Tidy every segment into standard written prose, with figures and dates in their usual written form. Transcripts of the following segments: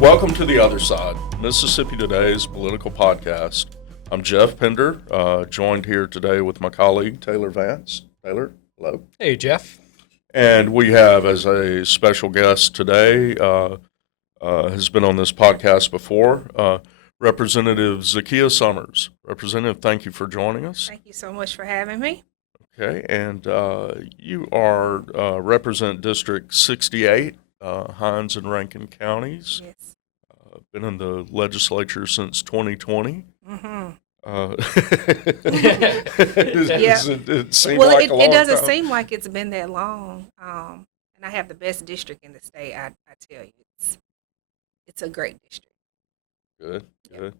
Welcome to The Other Side, Mississippi Today's political podcast. I'm Jeff Pender, joined here today with my colleague, Taylor Vance. Taylor, hello. Hey, Jeff. And we have as a special guest today, has been on this podcast before, Representative Zakiya Summers. Representative, thank you for joining us. Thank you so much for having me. Okay, and you are represent District 68, Hinds and Rankin counties. Yes. Been in the legislature since 2020. Mm-hmm. It seem Well, like a long it doesn't time? seem like it's been that long. And I have the best district in the state. I tell you, it's a great district. Good, Yep.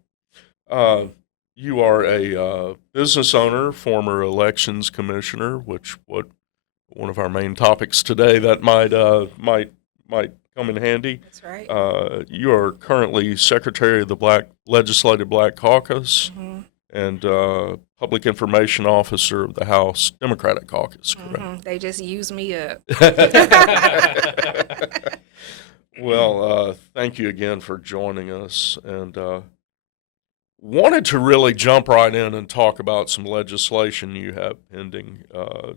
good. You are a business owner, former elections commissioner, which one of our main topics today that might come in handy. That's right. You are currently secretary of the Legislative Black Caucus Mm-hmm. and public information officer of the House Democratic Caucus, correct? Mm-hmm. They just use me up. Well, thank you again for joining us, and wanted to really jump right in and talk about some legislation you have pending. I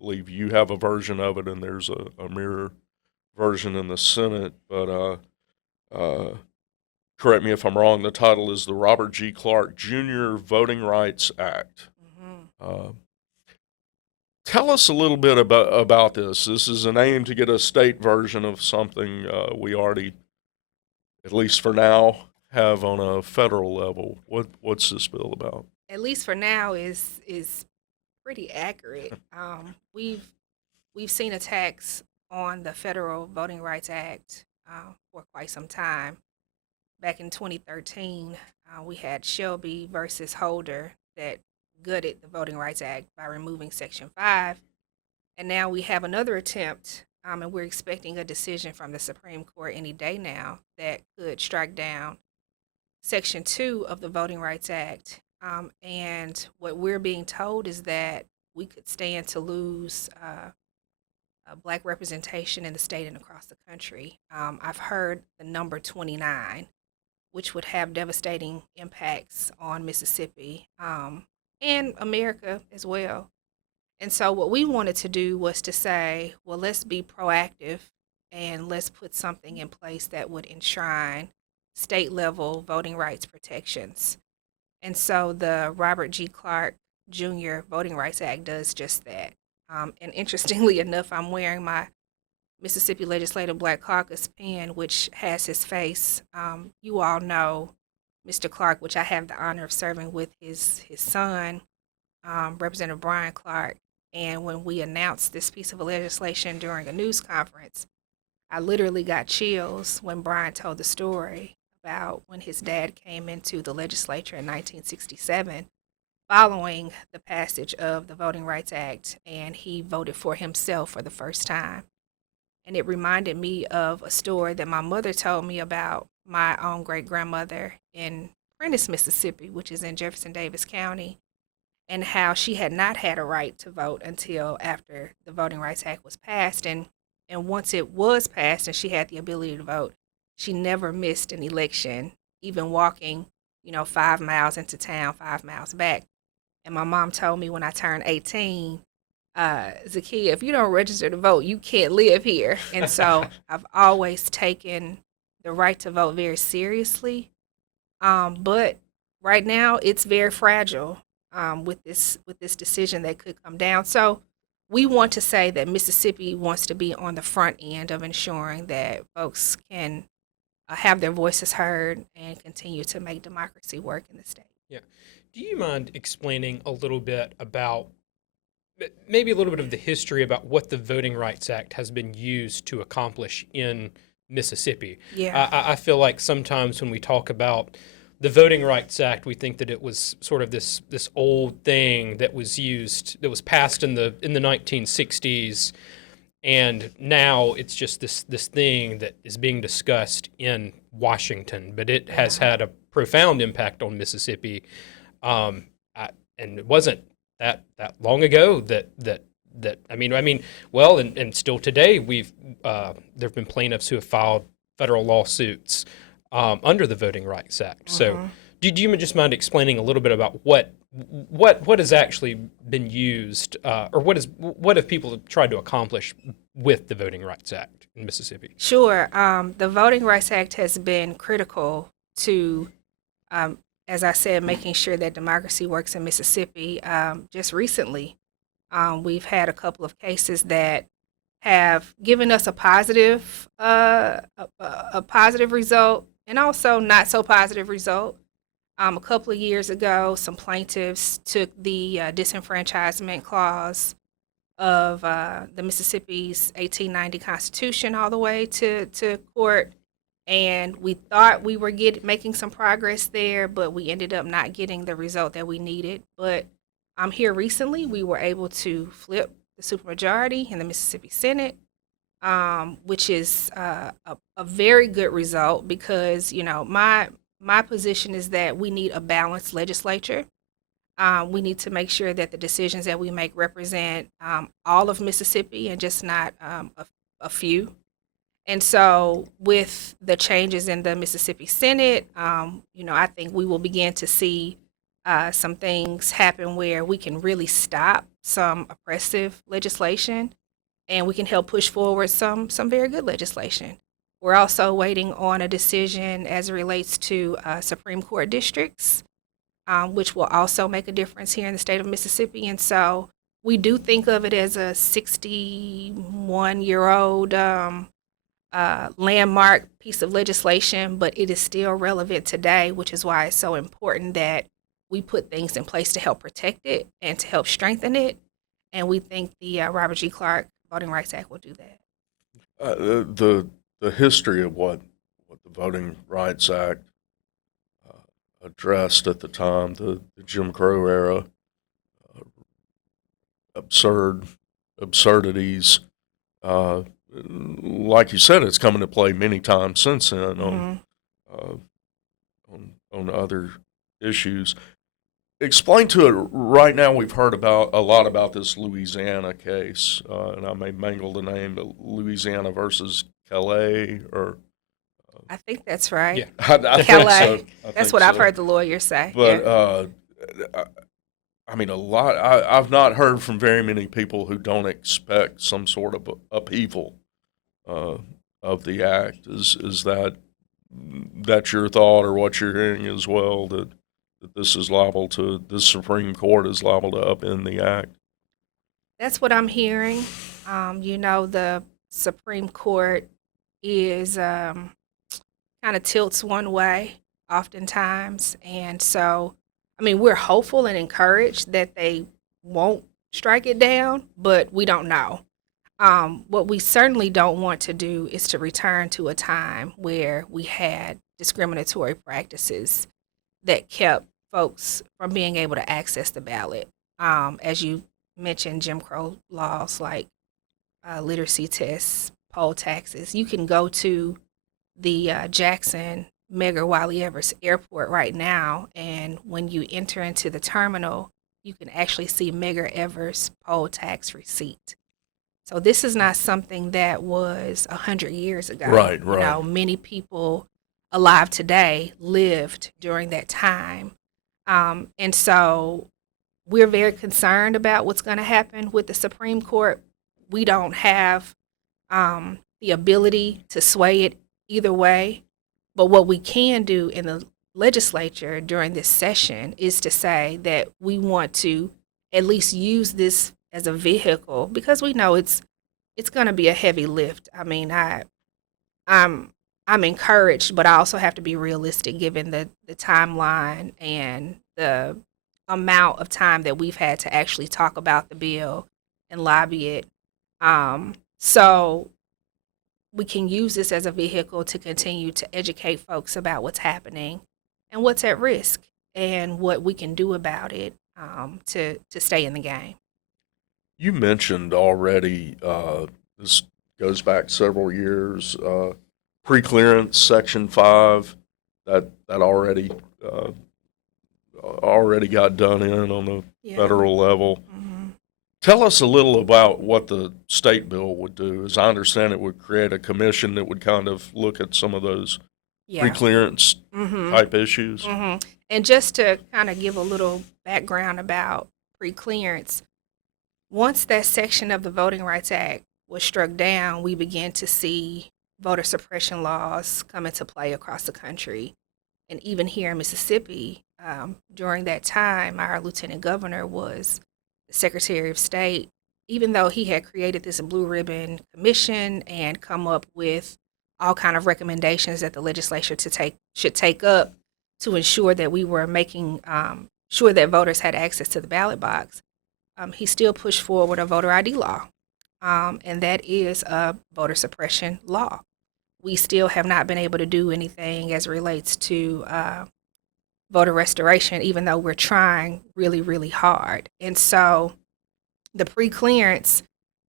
believe you have a version of it, and there's a mirror version in the Senate, but correct me if I'm wrong, the title is the Robert G. Clark Jr. Voting Rights Act. Mm-hmm. Tell us a little bit about this. This is an aim to get a state version of something we already, at least for now, have on a federal level. What's this bill about? At least for now is pretty accurate. We've seen attacks on the Federal Voting Rights Act for quite some time. Back in 2013, we had Shelby versus Holder that gutted the Voting Rights Act by removing Section 5. And now we have another attempt, and we're expecting a decision from the Supreme Court any day now that could strike down Section 2 of the Voting Rights Act. And what we're being told is that we could stand to lose Black representation in the state and across the country. I've heard the number 29, which would have devastating impacts on Mississippi and America as well. And so what we wanted to do was to say, well, let's be proactive and let's put something in place that would enshrine state-level voting rights protections. And so the Robert G. Clark Jr. Voting Rights Act does just that. And interestingly enough, I'm wearing my Mississippi Legislative Black Caucus pin, which has his face. You all know Mr. Clark, which I have the honor of serving with his son, Representative Brian Clark. And when we announced this piece of legislation during a news conference, I literally got chills when Brian told the story about when his dad came into the legislature in 1967 following the passage of the Voting Rights Act, and he voted for himself for the first time. And it reminded me of a story that my mother told me about my own great-grandmother in Prentiss, Mississippi, which is in Jefferson Davis County, and how she had not had a right to vote until after the Voting Rights Act was passed. And once it was passed and she had the ability to vote, she never missed an election, even walking, 5 miles into town, 5 miles back. And my mom told me when I turned 18, Zakiya, if you don't register to vote, you can't live here. And so I've always taken the right to vote very seriously. But right now it's very fragile with this decision that could come down. So we want to say that Mississippi wants to be on the front end of ensuring that folks can have their voices heard and continue to make democracy work in the state. Yeah. Do you mind explaining a little bit about, maybe a little bit of the history about what the Voting Rights Act has been used to accomplish in Mississippi? Yeah. I feel like sometimes when we talk about the Voting Rights Act, we think that it was sort of this old thing that was used, that was passed in the 1960s, and now it's just this thing that is being discussed in Washington. But it has had a profound impact on Mississippi, and it wasn't that long ago that I mean, well, and still today there have been plaintiffs who have filed federal lawsuits under the Voting Rights Act. So, do you just mind explaining a little bit about what has actually been used, or what have people tried to accomplish with the Voting Rights Act in Mississippi? Sure. The Voting Rights Act has been critical to, as I said, making sure that democracy works in Mississippi. Just recently, we've had a couple of cases that have given us a positive result, and also not so positive result. A couple of years ago, some plaintiffs took the disenfranchisement clause of the Mississippi's 1890 Constitution all the way to court, and we thought we were making some progress there, but we ended up not getting the result that we needed. But here recently, we were able to flip the supermajority in the Mississippi Senate, which is a very good result because, my position is that we need a balanced legislature. We need to make sure that the decisions that we make represent all of Mississippi and just not a few. And so with the changes in the Mississippi Senate, I think we will begin to see some things happen where we can really stop some oppressive legislation, and we can help push forward some very good legislation. We're also waiting on a decision as it relates to Supreme Court districts, which will also make a difference here in the state of Mississippi. And so we do think of it as a 61-year-old landmark piece of legislation, but it is still relevant today, which is why it's so important that we put things in place to help protect it and to help strengthen it. And we think the Robert G. Clark Voting Rights Act will do that. The history of what the Voting Rights Act addressed at the time, the Jim Crow era, absurdities. Like you said, it's come into play many times since then on other issues. Explain to it right now. We've heard a lot about this Louisiana case, and I may mangle the name, but Louisiana versus Calais, or I think that's right. Yeah. I Calais. think so. That's what I've heard the lawyers say. But I mean, I've not heard from very many people who don't expect some sort of upheaval of the act. Is that your thought, or what you're hearing as well, that this Supreme Court is liable to upend the act? That's what I'm hearing. The Supreme Court is kind of tilts one way oftentimes. And so, we're hopeful and encouraged that they won't strike it down, but we don't know. What we certainly don't want to do is to return to a time where we had discriminatory practices that kept folks from being able to access the ballot. As you mentioned, Jim Crow laws like literacy tests, poll taxes. You can go to the Jackson Medgar Wiley Evers Airport right now, and when you enter into the terminal, you can actually see Medgar Evers' poll tax receipt. So this is not something that was 100 years ago. Right. Many people alive today lived during that time. And so we're very concerned about what's going to happen with the Supreme Court. We don't have the ability to sway it either way. But what we can do in the legislature during this session is to say that we want to at least use this as a vehicle, because we know it's going to be a heavy lift. I'm encouraged, but I also have to be realistic given the timeline and the amount of time that we've had to actually talk about the bill and lobby it. So we can use this as a vehicle to continue to educate folks about what's happening and what's at risk and what we can do about it to stay in the game. You mentioned already, this goes back several years, pre-clearance Section 5, that already got done on the federal level. Tell us a little about what the state bill would do. As I understand it, would create a commission that would kind of look at some of those Yeah. pre-clearance Mm-hmm. type issues. Mm-hmm. And just to kind of give a little background about pre-clearance, once that section of the Voting Rights Act was struck down, we began to see voter suppression laws come into play across the country. And even here in Mississippi, during that time, our lieutenant governor was the Secretary of State. Even though he had created this blue ribbon commission and come up with all kind of recommendations that the legislature should take up to ensure that we were making sure that voters had access to the ballot box, he still pushed forward a voter ID law, and that is a voter suppression law. We still have not been able to do anything as it relates to voter restoration, even though we're trying really, really hard. And so the pre-clearance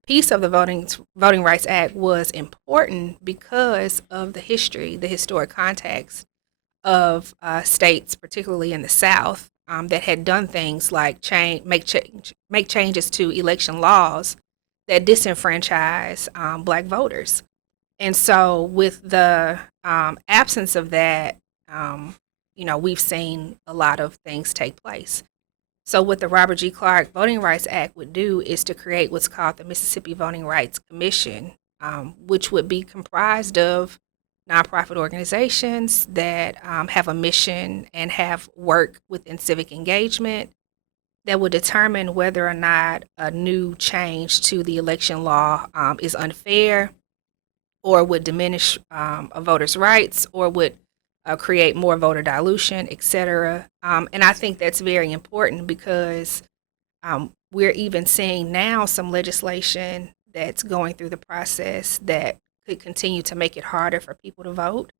piece of the Voting Rights Act was important because of the history, the historic context of states, particularly in the South, that had done things like make changes to election laws that disenfranchise Black voters. And so, with the absence of that, we've seen a lot of things take place. So, what the Robert G. Clark Voting Rights Act would do is to create what's called the Mississippi Voting Rights Commission, which would be comprised of nonprofit organizations that have a mission and have work within civic engagement that would determine whether or not a new change to the election law is unfair or would diminish a voter's rights or would create more voter dilution, et cetera. And I think that's very important because we're even seeing now some legislation that's going through the process that could continue to make it harder for people to vote.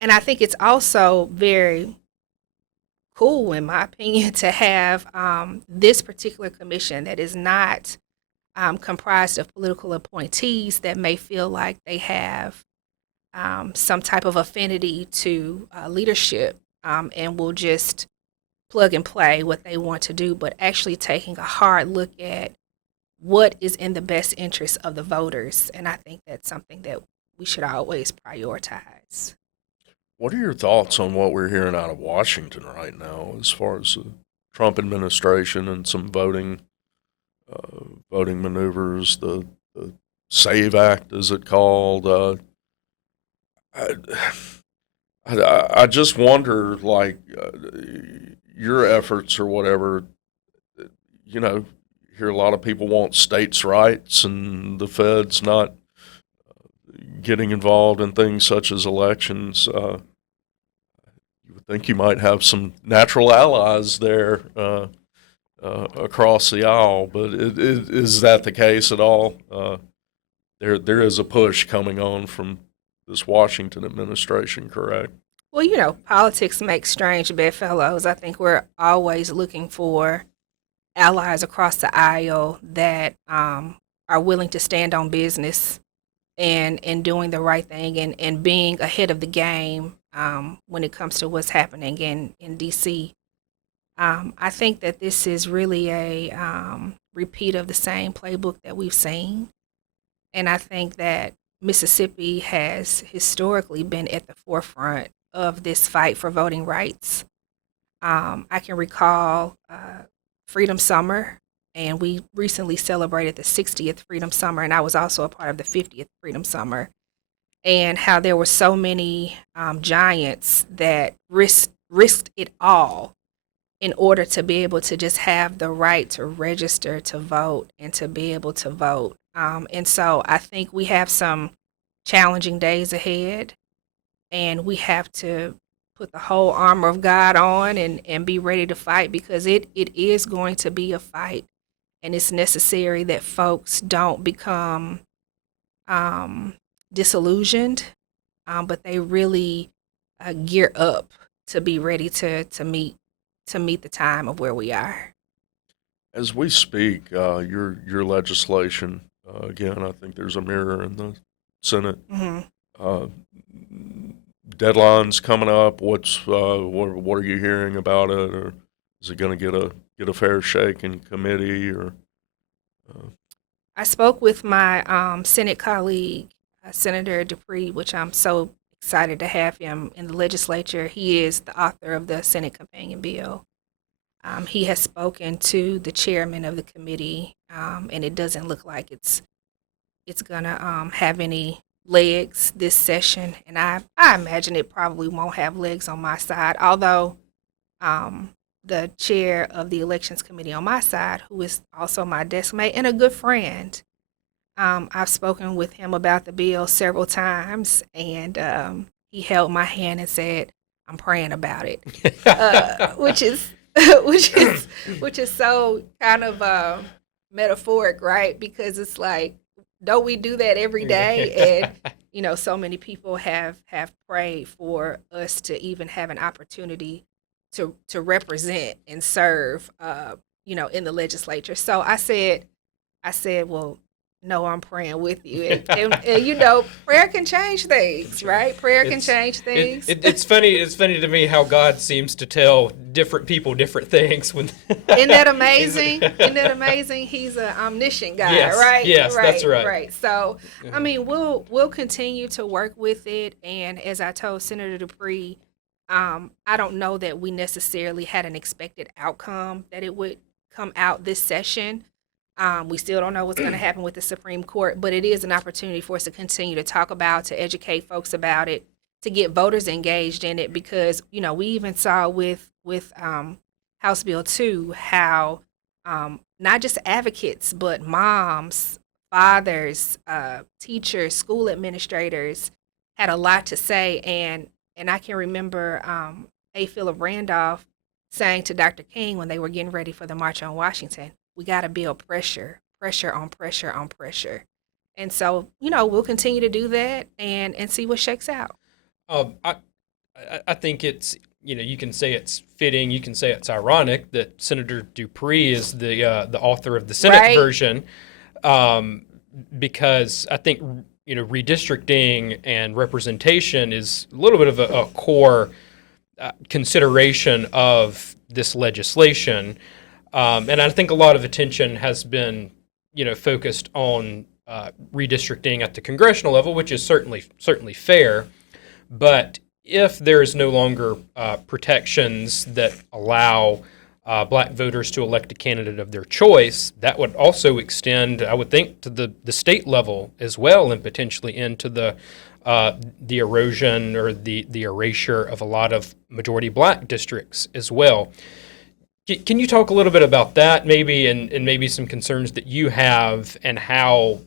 And I think it's also very cool, in my opinion, to have this particular commission that is not comprised of political appointees that may feel like they have some type of affinity to leadership and will just plug and play what they want to do, but actually taking a hard look at what is in the best interest of the voters. And I think that's something that we should always prioritize. What are your thoughts on what we're hearing out of Washington right now as far as the Trump administration and some voting maneuvers, the SAVE Act, is it called? I just wonder, like, your efforts or whatever, hear a lot of people want states' rights and the feds not getting involved in things such as elections. You would think you might have some natural allies there across the aisle, but is that the case at all? There is a push coming on from this Washington administration, correct? Well, politics makes strange bedfellows. I think we're always looking for allies across the aisle that are willing to stand on business and doing the right thing and being ahead of the game when it comes to what's happening in D.C. I think that this is really a repeat of the same playbook that we've seen. And I think that Mississippi has historically been at the forefront of this fight for voting rights. I can recall Freedom Summer, and we recently celebrated the 60th Freedom Summer, and I was also a part of the 50th Freedom Summer, and how there were so many giants that risked it all in order to be able to just have the right to register to vote and to be able to vote. And so I think we have some challenging days ahead, and we have to put the whole armor of God on and be ready to fight, because it is going to be a fight, and it's necessary that folks don't become disillusioned, but they really gear up to be ready to meet the time of where we are. As we speak, your legislation, again, I think there's a mirror in the Senate. Mm-hmm. Deadlines coming up. What are you hearing about it, or is it going to get a fair shake in committee, or I spoke with my Senate colleague, Senator Dupree, which I'm so excited to have him in the legislature. He is the author of the Senate Companion Bill. He has spoken to the chairman of the committee, and it doesn't look like it's gonna have any legs this session. And I imagine it probably won't have legs on my side, although the chair of the elections committee on my side, who is also my desk mate and a good friend, I've spoken with him about the bill several times, and he held my hand and said, "I'm praying about it," which is which is so kind of metaphoric, right? Because it's like, don't we do that every day? And so many people have prayed for us to even have an opportunity to represent and serve, in the legislature. So I said, well, no, I'm praying with you, and prayer can change things, right? Prayer can change things. It's funny. It's funny to me how God seems to tell different people different things. When Isn't that amazing? Isn't that amazing? He's an omniscient God, yes, right? Yes, right, that's right. Right. So, I mean, we'll continue to work with it, and as I told Senator Dupree, I don't know that we necessarily had an expected outcome that it would come out this session. We still don't know what's going to happen with the Supreme Court, but it is an opportunity for us to continue to talk about, to educate folks about it, to get voters engaged in it, because we even saw with House Bill 2 how not just advocates but moms, fathers, teachers, school administrators had a lot to say, and I can remember A. Philip Randolph saying to Dr. King when they were getting ready for the March on Washington, we got to build pressure on pressure on pressure. And so, we'll continue to do that and see what shakes out. I think it's, you can say it's fitting, you can say it's ironic that Senator Dupree is the author of the Senate Right. version, because I think redistricting and representation is a little bit of a core consideration of this legislation. And I think a lot of attention has been, focused on redistricting at the congressional level, which is certainly fair. But if there is no longer protections that allow black voters to elect a candidate of their choice, that would also extend, I would think, to the state level as well, and potentially into the erosion or the erasure of a lot of majority black districts as well. Can you talk a little bit about that, maybe, and maybe some concerns that you have, and how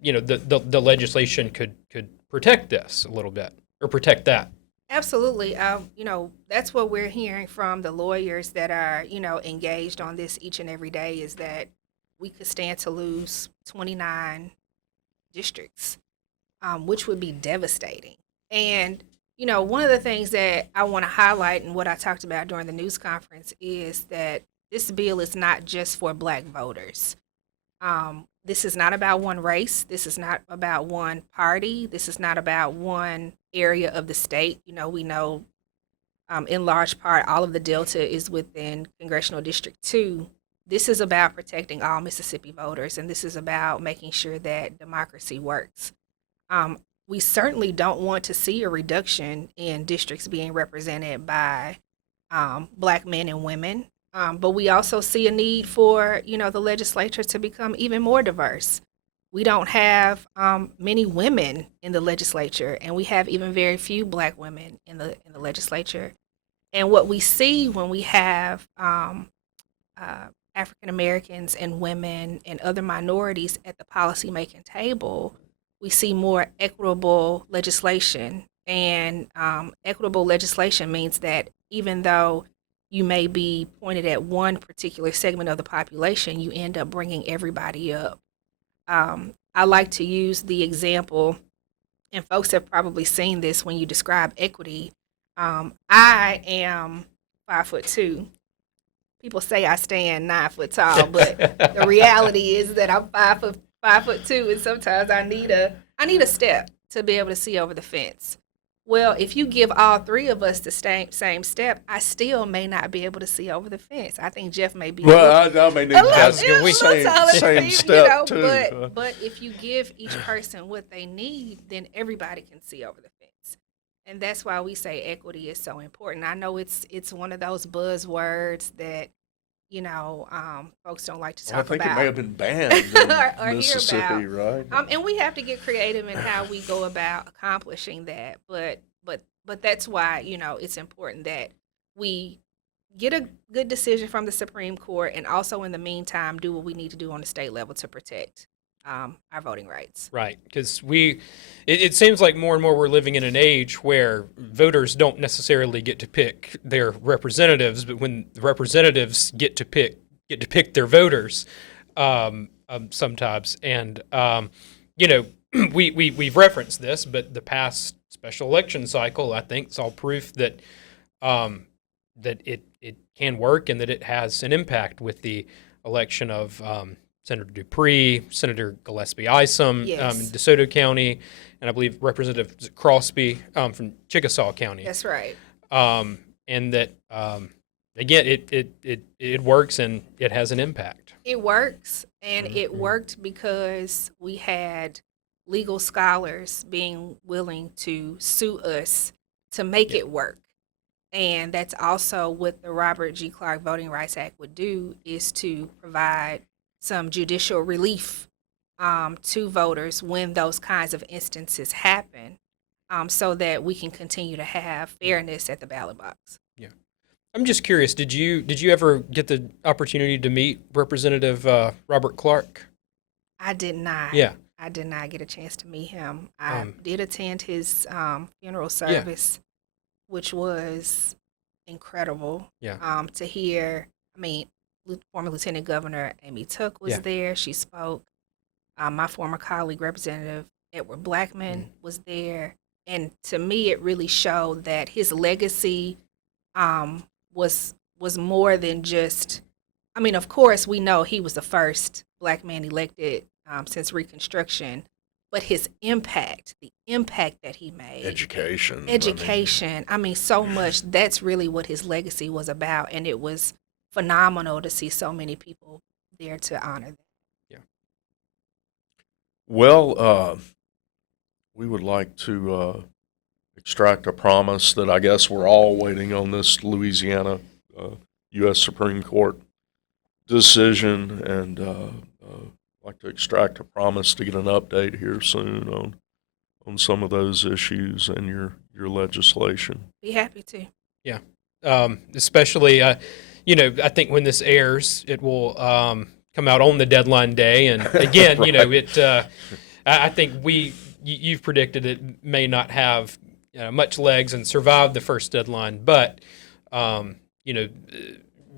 the legislation could protect this a little bit, or protect that? Absolutely. That's what we're hearing from the lawyers that are, engaged on this each and every day, is that we could stand to lose 29 districts, which would be devastating. And, one of the things that I want to highlight, and what I talked about during the news conference, is that this bill is not just for black voters. This is not about one race. This is not about one party. This is not about one area of the state. We know in large part all of the Delta is within Congressional District 2. This is about protecting all Mississippi voters, and this is about making sure that democracy works. We certainly don't want to see a reduction in districts being represented by black men and women. But we also see a need for, the legislature to become even more diverse. We don't have many women in the legislature, and we have even very few black women in the legislature. And what we see when we have African Americans and women and other minorities at the policymaking table, we see more equitable legislation. And equitable legislation means that even though you may be pointed at one particular segment of the population, you end up bringing everybody up. I like to use the example, and folks have probably seen this when you describe equity. I am 5'2". People say I stand 9 foot tall, but the reality is that I'm 5'2", and sometimes I need a step to be able to see over the fence. Well, if you give all three of us the same step, I still may not be able to see over the fence. I think Jeff may be. Well, I mean, that's good. same step too. But if you give each person what they need, then everybody can see over the fence, and that's why we say equity is so important. I know it's one of those buzzwords that folks don't like to talk about. I think it may have been banned or in Mississippi, hear right? about. And we have to get creative in how we go about accomplishing that. But that's why it's important that we get a good decision from the Supreme Court, and also in the meantime do what we need to do on the state level to protect our voting rights. Right, because it seems like more and more we're living in an age where voters don't necessarily get to pick their representatives, but when the representatives get to pick their voters, sometimes. And we've referenced this, but the past special election cycle, I think, saw proof that that it can work and that it has an impact with the election of Senator Dupree, Senator Gillespie Isom in DeSoto County, and I believe Representative Crosby from Chickasaw County. That's right. And that again, it works and it has an impact. It works, and it worked because we had legal scholars being willing to sue us to make it work. And that's also what the Robert G. Clark Voting Rights Act would do, is to provide some judicial relief to voters when those kinds of instances happen, so that we can continue to have fairness at the ballot box. Yeah, I'm just curious. Did you ever get the opportunity to meet Representative Robert Clark? I did not. Yeah, I did not get a chance to meet him. I did attend his funeral service, which was incredible. Yeah. To hear. I mean, former Lieutenant Governor Amy Tuck was there. She spoke. My former colleague, Representative Edward Blackman, was there. And to me, it really showed that his legacy was more than just, I mean, of course, we know he was the first Black man elected since Reconstruction, but his impact, the impact that he made. Education. I mean, so much. That's really what his legacy was about. And it was phenomenal to see so many people there to honor that. Yeah. Well, we would like to extract a promise that I guess we're all waiting on, this Louisiana U.S. Supreme Court decision, and like to extract a promise to get an update here soon on some of those issues and your legislation. Be happy to. Yeah. Especially, I think when this airs, it will come out on the deadline day. And again, right. I think you've predicted it may not have much legs and survive the first deadline, but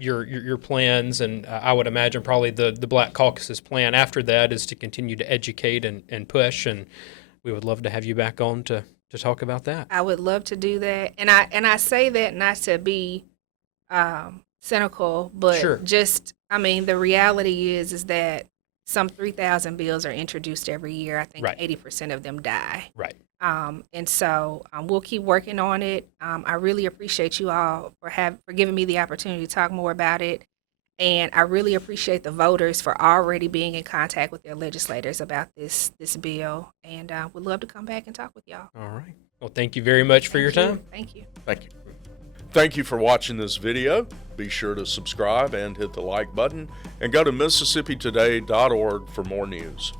your plans, and I would imagine probably the Black Caucus's plan after that, is to continue to educate and push, and we would love to have you back on to talk about that. I would love to do that, and I say that not to be cynical, but sure. Just, I mean, the reality is that some 3,000 bills are introduced every year. I think right. 80% of them die. Right. And so we'll keep working on it. I really appreciate you all for giving me the opportunity to talk more about it. And I really appreciate the voters for already being in contact with their legislators about this bill. And would love to come back and talk with y'all. All right. Well, thank you very much for your time. Thank you. Thank you. Thank you for watching this video. Be sure to subscribe and hit the like button, and go to MississippiToday.org for more news.